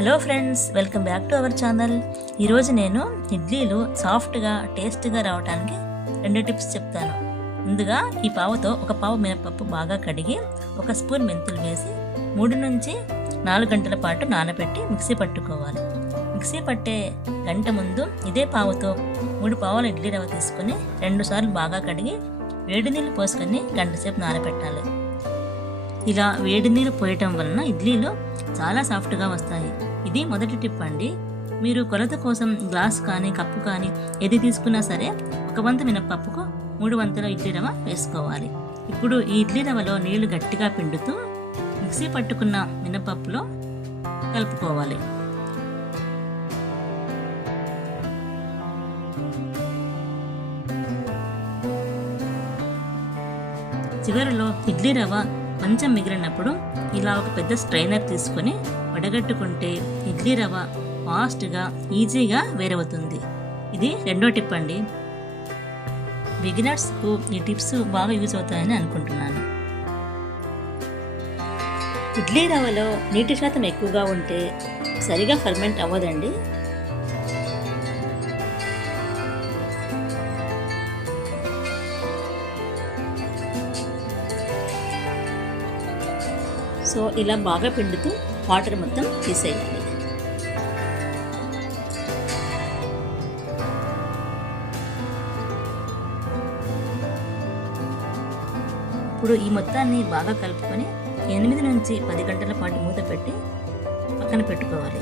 Hello friends welcome back to our channel ఈరోజు నేను ఇడ్లీలు సాఫ్ట్గా టేస్ట్గా రావడానికి రెండు టిప్స్ చెప్తాను. ముందుగా ఈ పావుతో ఒక పావు మినపప్పు బాగా కడిగి ఒక స్పూన్ మెంతులు వేసి మూడు నుంచి నాలుగు గంటల పాటు నానబెట్టి మిక్సీ పట్టుకోవాలి. మిక్సీ పట్టే గంట ముందు ఇదే పావుతో మూడు పావుల ఇడ్లీ రవ్వ తీసుకొని రెండుసార్లు బాగా కడిగి వేడి నీళ్ళు పోసుకొని గంట సేపు నానబెట్టాలి. ఇలా వేడి నీరు పోయటం వలన ఇడ్లీలు చాలా సాఫ్ట్గా వస్తాయి. ఇది మొదటి టిప్ అండి. మీరు కొలత కోసం గ్లాస్ కానీ కప్పు కానీ ఏది తీసుకున్నా సరే ఒక వంతు మినపప్పుకు మూడు వంతుల ఇడ్లీ రవ్వ వేసుకోవాలి. ఇప్పుడు ఈ ఇడ్లీ రవ్వలో నీళ్ళు గట్టిగా పిండుతూ మిక్సీ పట్టుకున్న మినపప్పులో కలుపుకోవాలి. చివరిలో ఇడ్లీ రవ్వ కొంచెం మిగిలినప్పుడు ఇలా ఒక పెద్ద స్ట్రైనర్ తీసుకొని వడగట్టుకుంటే ఇడ్లీ రవ్వ ఫాస్ట్గా ఈజీగా వేరవుతుంది. ఇది రెండో టిప్ అండి. బిగినర్స్కు ఈ టిప్స్ బాగా యూజ్ అవుతాయని అనుకుంటున్నాను. ఇడ్లీ రవ్వలో నీటి శాతం ఎక్కువగా ఉంటే సరిగా ఫర్మెంట్ అవ్వదండి. సో ఇలా బాగా పిండుతూ వాటర్ మొత్తం తీసేయాలి. ఇప్పుడు ఈ మొత్తాన్ని బాగా కలుపుకొని ఎనిమిది నుంచి పది గంటల పాటు మూత పెట్టి పక్కన పెట్టుకోవాలి.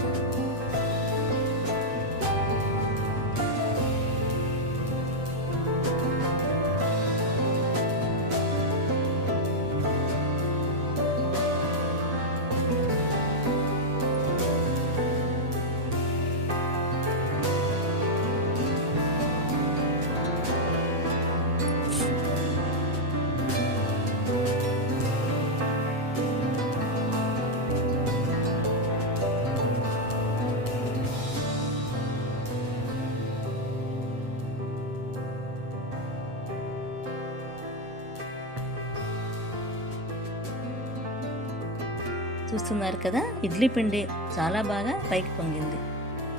చూస్తున్నారు కదా ఇడ్లీ పిండి చాలా బాగా పైకి పొంగింది.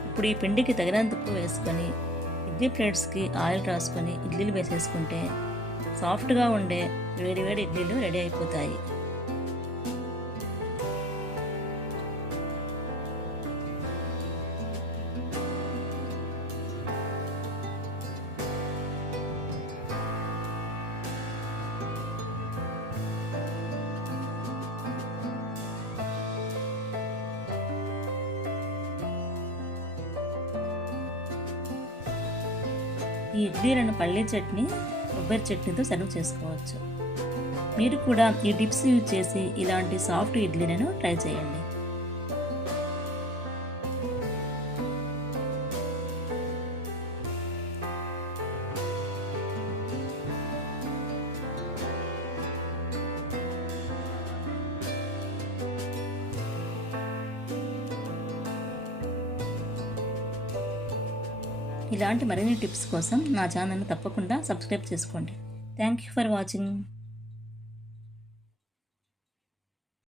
ఇప్పుడు ఈ పిండికి తగినంత ఉప్పు వేసుకొని ఇడ్లీ ప్లేట్స్కి ఆయిల్ రాసుకొని ఇడ్లీలు వేసేసుకుంటే సాఫ్ట్గా ఉండే వేడి వేడి ఇడ్లీలు రెడీ అయిపోతాయి. ఈ ఇడ్లీలను పల్లీ చట్నీ కొబ్బరి చట్నీతో సర్వ్ చేసుకోవచ్చు. మీరు కూడా ఈ టిప్స్ యూజ్ చేసి ఇలాంటి సాఫ్ట్ ఇడ్లీలను ట్రై చేయండి. ఇలాంటి మరిన్ని టిప్స్ కోసం నా ఛానల్ని తప్పకుండా సబ్స్క్రైబ్ చేసుకోండి. Thank you for watching.